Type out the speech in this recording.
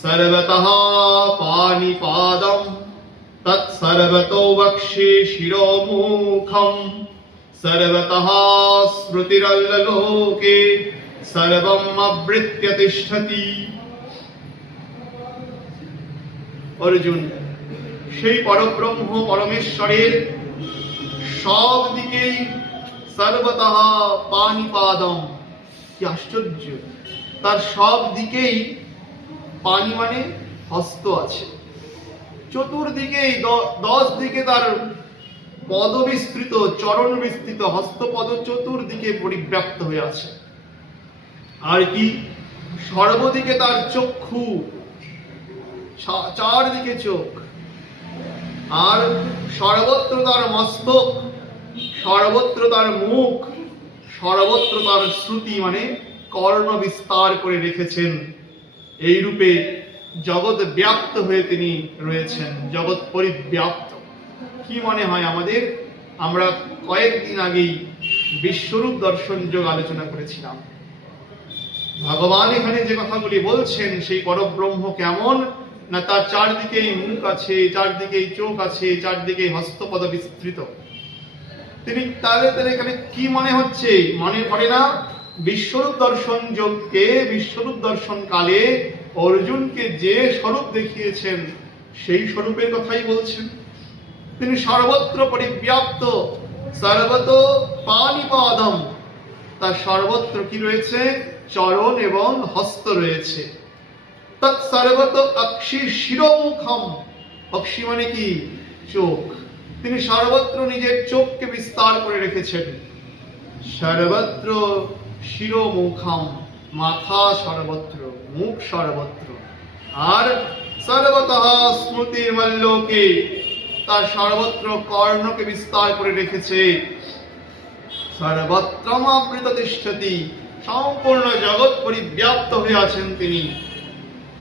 সর্বতঃ পানিপাদম তৎসর্বতো বক্ষে শিরোমুখম সর্বতঃ স্মৃতিরল্লোকে সর্বম আবৃত্য তিষ্ঠতি। অর্জুন, সেই পরব্রহ্ম পরমেশ্বরের সব দিকেই সর্বতঃ পানিপাদম, কি আশ্চর্য, তার সব দিকেই পানি মানে হস্ত আছে, চতুর্দিকেই 10 দিকে তার পদ বিস্তৃত, চরণ বিস্তৃত, হস্তপদ চতুর্দিকে পরিব্যাপ্ত হয়ে আছে। আর কি, সর্বদিকে তার চক্ষু, চারদিকে চোখ, আর সর্বত্র তার মস্তক, সর্বত্র তার মুখ, সর্বত্র তার শ্রুতি মানে কর্ণ বিস্তার করে রেখেছেন। এই রূপে জগৎ ব্যাপ্ত হয়ে তিনি রয়েছেন, জগৎ পরিব্যাপ্ত। কি মনে হয় আমাদের? আমরা কয়েকদিন আগেই বিশ্বরূপ দর্শন যোগ আলোচনা করেছিলাম। ভগবান এখানে যে কথাগুলি বলছেন, সেই পরব্রহ্ম কেমন না, তার চারদিকেই মুখ আছে, চারদিকেই চোখ আছে, চারদিকে হস্তপদ বিস্তৃত। তিনি তাহলে এখানে কি মনে হচ্ছে? মনে পড়ে না বিশ্বরূপ দর্শন যোগকে, বিশ্বরূপ দর্শন কালে অর্জুনকে যে স্বরূপ দেখিয়েছেন সেই স্বরূপের কথাই বলছেন। তিনি সর্বত্র পরিব্যাপ্ত, সর্বত পানিপাদম, তার সর্বত্র কি রয়েছে? চরণ এবং হস্ত রয়েছে। তৎসর্বত অক্ষি শিরোমুখম, অক্ষি মানে কি? চোখ। তিনি সর্বত্র নিজের চোখকে বিস্তার করে রেখেছেন। সর্বত্র শিরোমুখম, মাথা সর্বত্র, মুখ সর্বত্র। আর সর্বতঃ স্মৃতির্মল্লোকে, তার সর্বত্র কর্ণকে বিস্তার করে রেখেছে। সর্বত্রমাবৃত তিষ্ঠতি, সম্পূর্ণ জগৎ পরিব্যাপ্ত হয়ে আছেন তিনি।